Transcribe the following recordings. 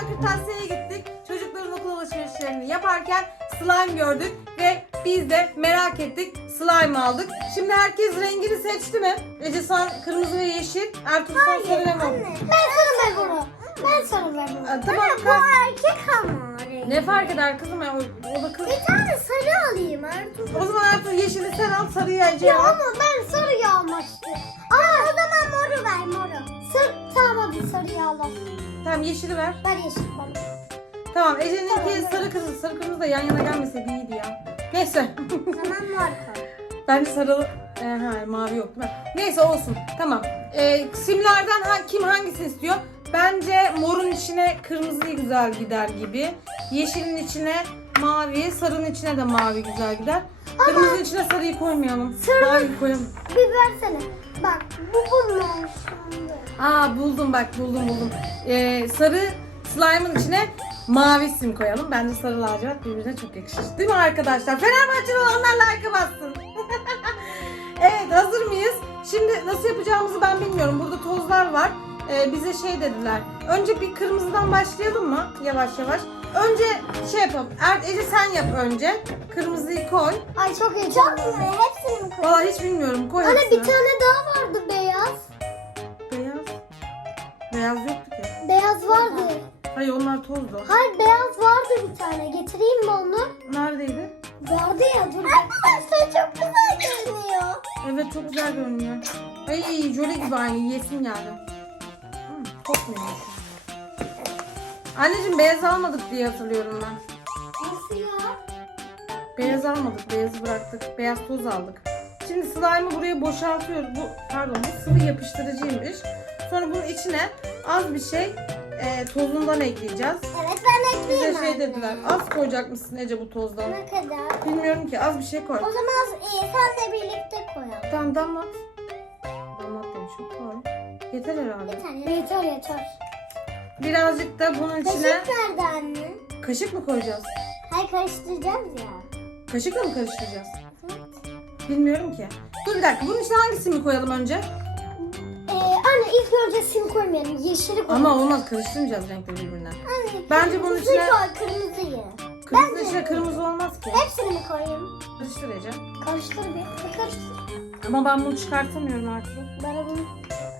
geçen kırtasiyeye gittik. Çocukların okul alışverişlerini yaparken slime gördük ve biz de merak ettik. Slime aldık. Şimdi herkes rengini seçti mi? Ece sen kırmızı ve yeşil. Ertuğrul sen sarı ve mor. Ben sarı verdim. Ben sarı verdim. Aa, tamam. Bu erkek ama. Ne fark eder kızım ya? O, o da kız. Bir tane sarı alayım Ertuğrul. O zaman Ertuğrul yeşili sen al, sarıyı Ece Ya al. ama yeşili ver. Ver yeşil bana. Tamam Ece'ninki Tamam. sarı kırmızı. Sarı kırmızı da yan yana gelmeseydi iyiydi ya. Neyse. Tamam mor koy. Bence sarılı, e, ha, mavi yok değil mi? Neyse olsun. Tamam. E, simlerden ha, kim hangisini istiyor? Bence morun içine kırmızı güzel gider gibi. Yeşilin içine mavi, sarının içine de mavi güzel gider. Kırmızının içine sarıyı koymayalım. Sarı- Mavi koyalım. Bir versene. Bak bu bulmuş. Aa buldum bak buldum buldum. E, sarı slime'ın içine mavi sim koyalım. Bence sarı lacivert birbirine çok yakışır. Değil mi arkadaşlar? Fenerbahçeli olanlar like'a bassın. evet hazır mıyız? Şimdi nasıl yapacağımızı ben bilmiyorum. Burada tozlar var. Ee, bize şey dediler. Önce bir kırmızıdan başlayalım mı? Yavaş yavaş. Önce şey yapalım. Er, Ece sen yap önce. Kırmızıyı koy. Ay çok iyi. Çok iyi. Hepsini mi koy? Valla hiç bilmiyorum. Koy Anne hepsini. bir tane daha vardı. Beyaz. Beyaz yoktu ki. Beyaz vardı. Hayır onlar tozdu. Hayır beyaz vardı bir tane. Getireyim mi onu? Neredeydi? Vardı ya dur. Arkadaşlar çok güzel görünüyor. Evet çok güzel görünüyor. Ay jöle gibi aynı yesim geldi. Hmm, kokmuyor. Anneciğim beyaz almadık diye hatırlıyorum ben. Nasıl ya? Beyaz almadık, beyazı bıraktık. Beyaz toz aldık. Şimdi slime'ı buraya boşaltıyoruz. Bu pardon bu sıvı yapıştırıcıymış. Sonra bunun içine az bir şey e, tozundan ekleyeceğiz. Evet ben Bize ekleyeyim şey anne. dediler. Az koyacak mısın Ece bu tozdan? Ne kadar? Bilmiyorum ki az bir şey koy. O zaman iyi senle birlikte koyalım. Tamam damlat. Damlat demişim koy. Yeter herhalde. Bir tane. Yeter yeter. Birazcık da bunun içine Kaşık nerede anne? kaşık mı koyacağız? Hayır karıştıracağız ya. Kaşıkla mı karıştıracağız? Bilmiyorum ki. Dur bir dakika. Bunun içine hangisini koyalım önce? İlk önce sim koymayalım. Yeşili koy. Ama olmaz. Karıştırmayacağız renkleri birbirine. Anne, Bence bunun kırmızıyı içine- koy kırmızıyı. Kırmızı içine kırmızı olmaz ki. Hepsini mi koyayım? Karıştır Ece. Karıştır bir. Bir karıştır. Ama ben bunu çıkartamıyorum artık. Bana bunu.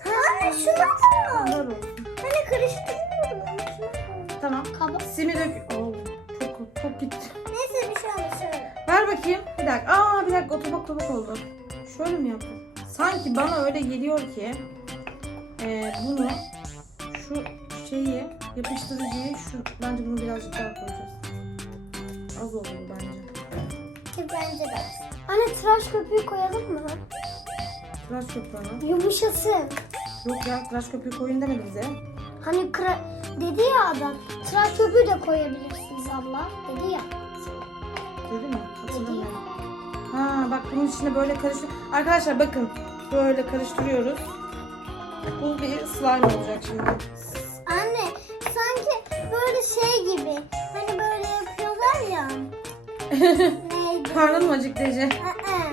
Ha anne şuna koy. Ver olsun. Anne karıştırmıyorum. Şuna koy. Tamam. Kaba. Simi dök. Oo, çok, çok gitti. Neyse bir şey olmaz şöyle. Ver bakayım. Bir dakika. Aa bir dakika. O topak topak oldu. Şöyle mi yaptın? Sanki bana öyle geliyor ki eee, bunu şu şeyi yapıştırıcıyı şu bence bunu birazcık daha koyacağız. Az oldu bu bence. Bence de. Anne tıraş köpüğü koyalım mı? Tıraş köpüğü mü? Yumuşasın. Yok ya tıraş köpüğü koyun demedi bize. Hani kıra... dedi ya adam. Tıraş köpüğü de koyabilirsiniz abla. Dedi ya. Dedi mi? Hatırlamıyorum. Ha bak bunun içine böyle karıştır. Arkadaşlar bakın böyle karıştırıyoruz. Bu bir slime olacak şimdi. Anne sanki böyle şey gibi. Hani böyle yapıyorlar ya. Neydi? Karnın mı acıktı Ece? Aa,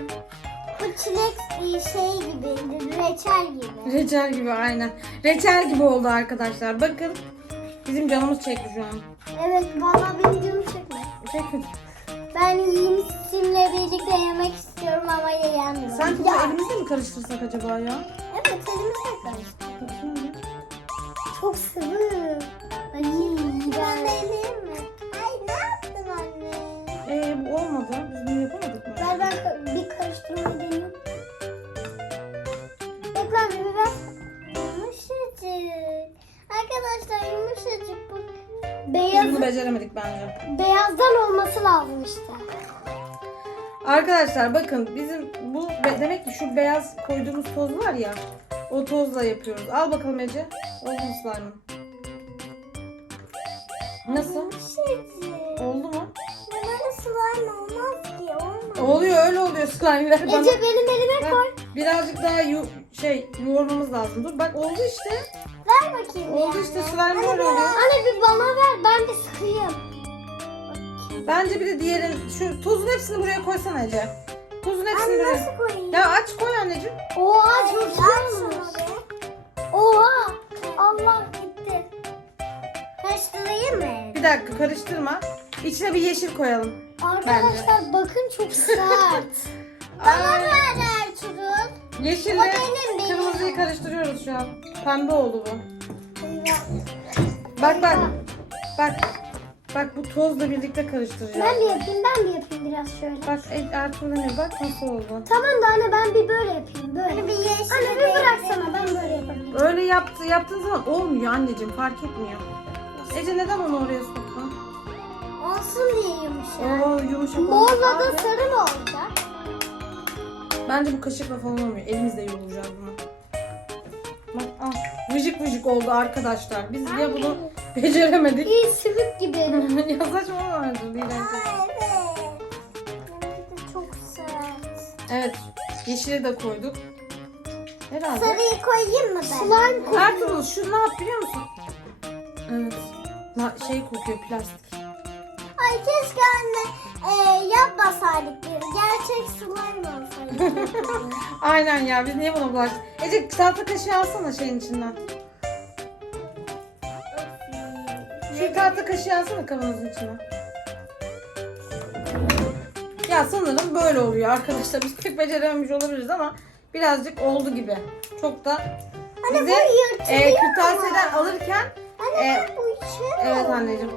Bu çilek şey gibi, reçel gibi. Reçel gibi aynen. Reçel gibi oldu arkadaşlar. Bakın bizim canımız çekti şu an. Evet, vallahi benim canım çekme. Çekti. Ben yiyeyim sizinle birlikte yemek istiyorum ama yiyemiyorum. Sanki bu ya. elimizle mi karıştırsak acaba ya? Evet, elimizle karıştı. Bakayım bir. Çok sıvı. Ay, ben de eleyeyim mi? Ay ne yaptın anne? Ee bu olmadı. Biz bunu yapamadık mı? Ver ben ka- bir karıştırmayı deneyeyim. Bekle anne bir ver. Yumuşacık. Arkadaşlar yumuşacık bu. Beyaz, Biz bunu beceremedik bence. beyazdan olması lazım işte. Arkadaşlar bakın bizim bu be- demek ki şu beyaz koyduğumuz toz var ya o tozla yapıyoruz. Al bakalım Ece. Oldu mu slime'ın? Nasıl? Yumuşacık. Oldu mu? Böyle slime olmaz ki. Olmaz. Oluyor öyle oluyor slime ver bana. Ece benim elime koy. Birazcık daha yu- şey yoğurmamız lazım. Dur bak oldu işte. Ver bakayım Oldu anne. işte slime bir- oluyor. Anne bir bana ver ben bir sıkayım. Bence bir de diğerin şu tozun hepsini buraya koysana Ece. Tozun hepsini Anne nasıl koyayım? Ya aç koy anneciğim. Oha çok güzel olmuş. Oha. Allah gitti. Karıştırayım dakika karıştırma. İçine bir yeşil koyalım. Arkadaşlar bakın çok sert. Bana ver Ertuğrul. Yeşille O benim, benim. kırmızıyı karıştırıyoruz şu an. Pembe oldu bu. Bak bak. Bak. Bak bu tozla birlikte karıştıracağız. Ben bir yapayım, ben bir yapayım biraz şöyle. Bak e, Ertuğrul Emir bak nasıl oldu. Tamam da anne ben bir böyle yapayım, böyle. bir yeşil Anne bir bıraksana ben böyle yapayım. Öyle yaptı, yaptığın zaman olmuyor anneciğim fark etmiyor. Ece neden onu oraya soktun? Olsun diye yumuşak. Oo yumuşak oldu. Morla da sarı mı olacak? Bence bu kaşıkla falan olmuyor. Elimizle yoğuracağız bunu. Bak ah vıcık vıcık oldu arkadaşlar. Biz ya bunu beceremedik. İyi sümük gibi. ya saçmalama Ertuğrul iğrenç. Evet. Çok sert. Evet yeşili de koyduk. Herhalde. Sarıyı koyayım mı ben? Slime koyayım. Ertuğrul şu ne yap biliyor musun? Evet. Na- şey kokuyor plastik. Ay keşke anne e, yapmasaydık bir. Gerçek slime olsaydı. Aynen ya biz niye buna bulaştık? Ece tahta kaşığı alsana şeyin içinden. Tahta kaşığı alsana kavanozun içine. Ya sanırım böyle oluyor arkadaşlar. Biz pek becerememiş olabiliriz ama birazcık oldu gibi. Çok da Anne bu bize yırtılıyor e, kırtasiyeden ama. alırken Anne e, bu Evet anneciğim.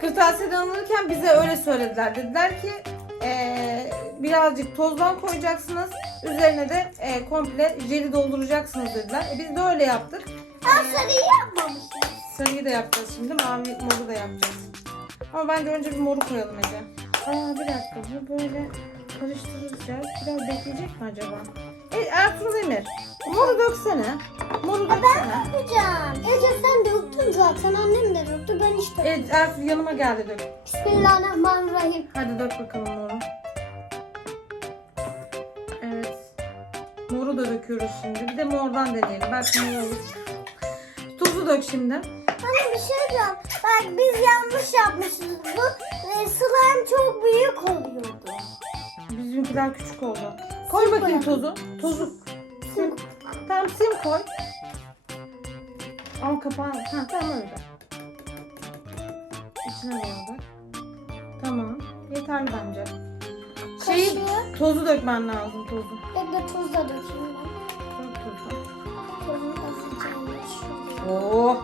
Kırtasiyeden alırken bize öyle söylediler. Dediler ki eee, birazcık tozdan koyacaksınız. Üzerine de eee, komple jeli dolduracaksınız dediler. E, biz de öyle yaptık. Ben sarıyı yapmamışım. Sarıyı da yapacağız şimdi. Mavi moru da yapacağız. Ama bence önce bir moru koyalım Ece. Aa bir dakika bu böyle karıştıracağız. Biraz bekleyecek mi acaba? E, Ertuğrul Emir. Moru döksene. Moru döksene. Yapacağım. Ece sen döktün zaten. Annem de döktü. Ben işte. Evet Ertuğrul yanıma geldi dök. Bismillahirrahmanirrahim. Hadi dök bakalım moru. Evet. Moru da döküyoruz şimdi. Bir de mordan deneyelim. Belki mor olur. Tuzu dök şimdi. Anne bir şey diyeceğim. Bak biz yanlış yapmışız. Bu e, slime çok büyük oluyordu. Bizimkiler küçük oldu. Koy Sim bakayım koyalım. tozu. Tozu. Sim. Tamam sim koy. Ama kapağını. Ha tamam öyle. İçine doğru. Tamam. Yeterli bence. Şeyi, Kaşığı. tozu dökmen lazım tozu. Bekle tuz da dökeyim ben. Dök tozu. Azıcık şuraya. Oo.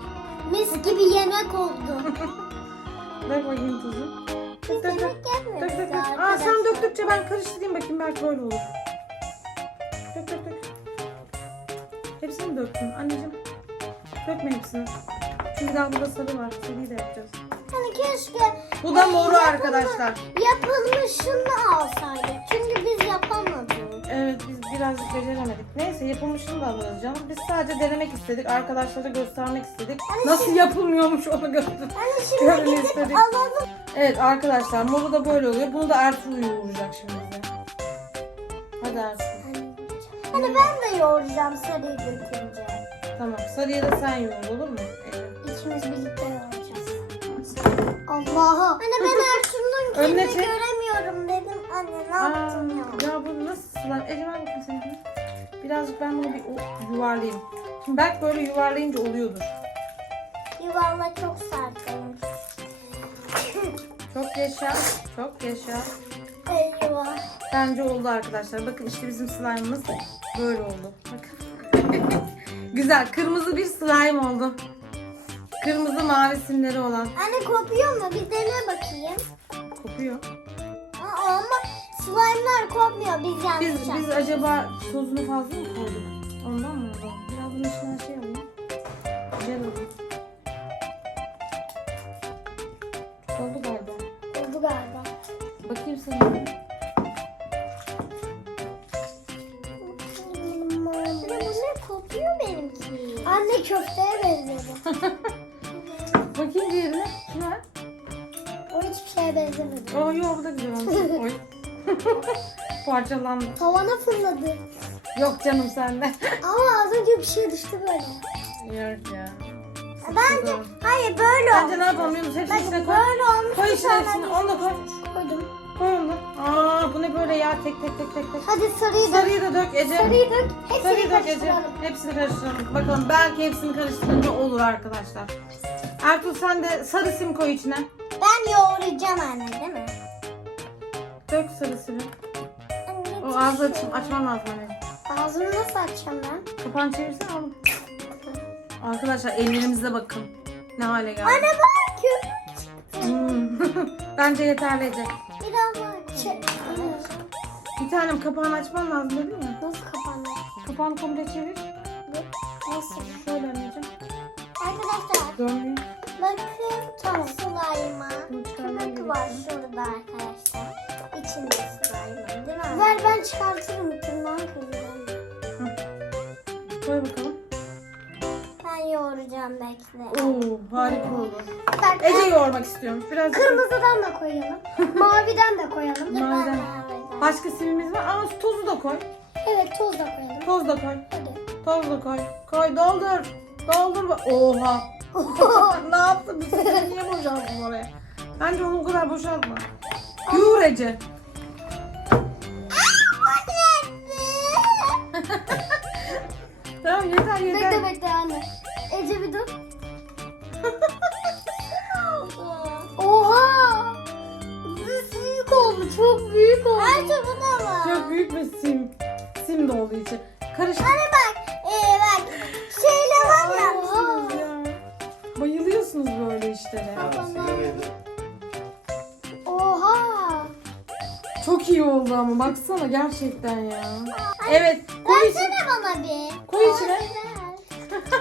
Mis gibi yemek oldu. Dök bakayım tuzu. Biz Dök, dök, yemek Dök yapmıyoruz dök dök. Aa arkadaşlar. sen döktükçe ben karıştırayım bakayım belki böyle olur. Dök dök dök. Hepsini döktün anneciğim? Dökme hepsini. Çünkü daha burada sarı var. Sarıyı da yapacağız. Hani keşke Bu da moru arkadaşlar. yapılmışını alsaydık. Çünkü biz birazcık beceremedik. Neyse yapılmışını da alırız canım. Biz sadece denemek istedik. Arkadaşlara göstermek istedik. Anne, Nasıl yapılmıyormuş onu şimdi Görün gidip istedik. alalım. Evet arkadaşlar moru da böyle oluyor. Bunu da Ertuğrul yoğuracak şimdi bize. Hadi Ertuğrul. Hani ben de yoğuracağım sarıyı dökünce. Tamam. Sarıyı da sen yoğur olur mu? Evet. İkimiz birlikte yoğuracağız. Allah'a. Hani ben Ertuğrul'un Önüne kendini çek. göremiyorum. Anne ne yaptın ya? ya bu nasıl sular? Ver bakayım seninkini. Birazcık ben bunu bir yuvarlayayım. Şimdi belki böyle yuvarlayınca oluyordur. Yuvarla çok sert olmuş. Çok yaşa. Çok yaşa. Eyvah. Bence oldu arkadaşlar. Bakın işte bizim slime'ımız böyle oldu. Bakın. Güzel. Kırmızı bir slime oldu. Kırmızı mavi simleri olan. Anne kopuyor mu? Bir dene bakayım. Kopuyor. Aa, ama slime'lar kopmuyor. Biz yanlış Biz, biz yaptık. acaba tozunu fazla mı koyduk? Ondan mı oldu? Biraz bunun içine şey. Jel alayım. Çok oldu galiba. Oldu galiba. Bakayım sana. Anne bu ne kopuyor benimki. Anne köfteye benzedi. Bakayım diğerine. Benzemedi. Oh yok bu da güzel olmuş. Oy. Parçalandı. Tavana fırladı. Yok canım sende. Ama az önce bir şey düştü böyle. Yok ya. Bence hayır böyle Bence olmuş. ne yapalım musun? Hepsini içine koy. Böyle olmuş. Koy içine hepsini. Onu da koy. Koydum. Koy onu da. Aa bu ne böyle ya? Tek tek tek tek tek. Hadi sarıyı dök. Sarıyı da dök Ece. Sarıyı dök. Sarıyı Hepsini dök Ece. Hepsini karıştıralım. Bakalım belki hepsini karıştırınca olur arkadaşlar. Ertuğrul sen de sarı sim koy içine. Yoğuracağım anne değil mi? Dök sarısını. Anne, O ağzı aç, açman lazım anne. Ağzını nasıl açacağım ben? Kapağını çevirsene oğlum. Arkadaşlar ellerimize bakın. Ne hale geldi. Anne bak köpük çıktı. Hmm. Bence yeterli Ece. Biraz daha çek. Bir tanem kapağını açman lazım değil mi? Nasıl kapanır? Kapağını komple çevir. Nasıl? Şöyle anneciğim. Var şurada arkadaşlar. İçinde slime değil mi? Ver ben çıkartırım. Tırnağı kıracağım. Koy bakalım. Ben yoğuracağım bekle. Oo harika oldu. Bak, Ece yoğurmak istiyormuş. Biraz Kırmızıdan da koyalım. Maviden de koyalım. Maviden. Başka simimiz var ama tozu da koy. Evet toz da koyalım. Toz da koy. Hadi. Toz da koy. Koy doldur. Doldur. Oha. ne yaptın? Bir sürü niye boşalttın oraya? Bence onu o kadar boşaltma. Yuh Ece. Tamam yeter yeter. bekle bekle anne. Ece bir dur. Oha! Büyük oldu, çok büyük oldu. Ay bu da var. Çok büyük bir sim. Sim de olduğu için. Karıştır. Anne baksana gerçekten ya. Evet. Koy içine. Versene bana bir. Koy içine.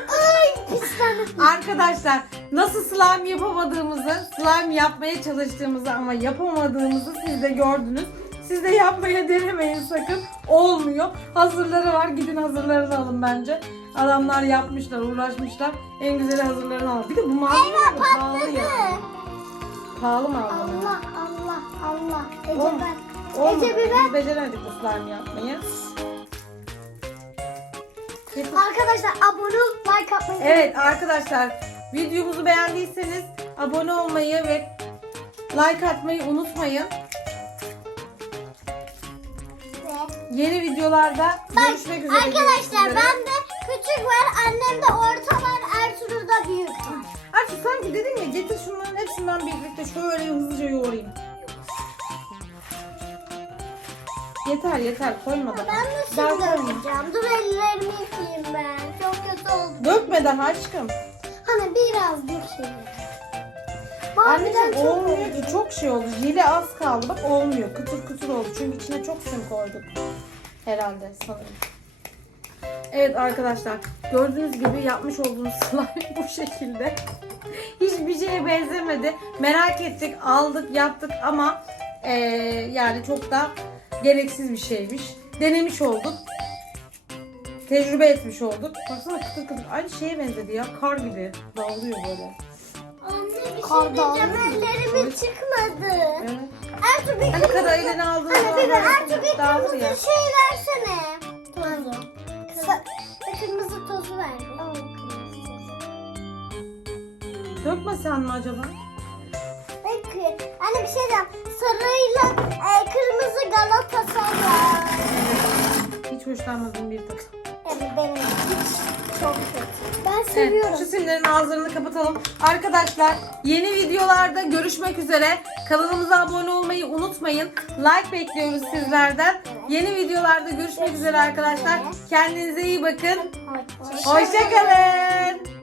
Ay pislendim. Arkadaşlar nasıl slime yapamadığımızı, slime yapmaya çalıştığımızı ama yapamadığımızı siz de gördünüz. Siz de yapmaya denemeyin sakın. Olmuyor. Hazırları var. Gidin hazırlarını alın bence. Adamlar yapmışlar, uğraşmışlar. En güzeli hazırlarını alın. Bir de bu malzemeler de pahalı ya. Pahalı malzemeler. Allah Allah Allah. Ece ben. Olmadı. Ece bir ver. Biz beceremedik bu slime yapmayı. Arkadaşlar abone olup like atmayı Evet arkadaşlar videomuzu beğendiyseniz abone olmayı ve like atmayı unutmayın. Yeni videolarda görüşmek üzere. Arkadaşlar sizlere. bende küçük var, annemde orta var, Ertuğrul'da büyük var. Artık sanki dedim ya getir şunların hepsinden birlikte şöyle hızlıca yoğurayım. Yeter yeter koyma daha. Ben de Daha koyma. döveceğim. Dur ellerimi yıkayayım ben. Çok kötü oldu. Dökme daha aşkım. Hani biraz dökeyim. Anneciğim çok olmuyor oldu. ki çok şey oldu. Jeli az kaldı bak olmuyor. Kıtır kıtır oldu. Çünkü içine çok sim koyduk. Herhalde sanırım. Evet arkadaşlar gördüğünüz gibi yapmış olduğumuz slime bu şekilde. Hiçbir şeye benzemedi. Merak ettik aldık yaptık ama eee, yani çok da gereksiz bir şeymiş. Denemiş olduk. Tecrübe etmiş olduk. Baksana kıtır kıtır. Aynı şeye benzedi ya. Kar gibi. Dağılıyor böyle. Anne bir Kar şey diyeceğim. dağılıyor. Ellerimi çıkmadı. Evet. Ertuğrul bir Hani kırmızı... kadar elini aldığın Hani zaman bir de Ertuğrul bir dağılır kırmızı şey versene. Tozu. Kır- Bir kırmızı tozu ver. Al kırmızı tozu. Dökmesen mi acaba? Peki. Anne bir şey diyeceğim. Sarıyla e, kırmızı Galatasaray. Hiç hoşlanmadığım bir takım. Evet benim hiç çok kötü. Ben Evet, seviyorum. şu simlerin ağızlarını kapatalım. Arkadaşlar yeni videolarda görüşmek üzere. Kanalımıza abone olmayı unutmayın. Like bekliyoruz sizlerden. Yeni videolarda görüşmek üzere arkadaşlar. Kendinize iyi bakın. Hoşça Hoşçakalın.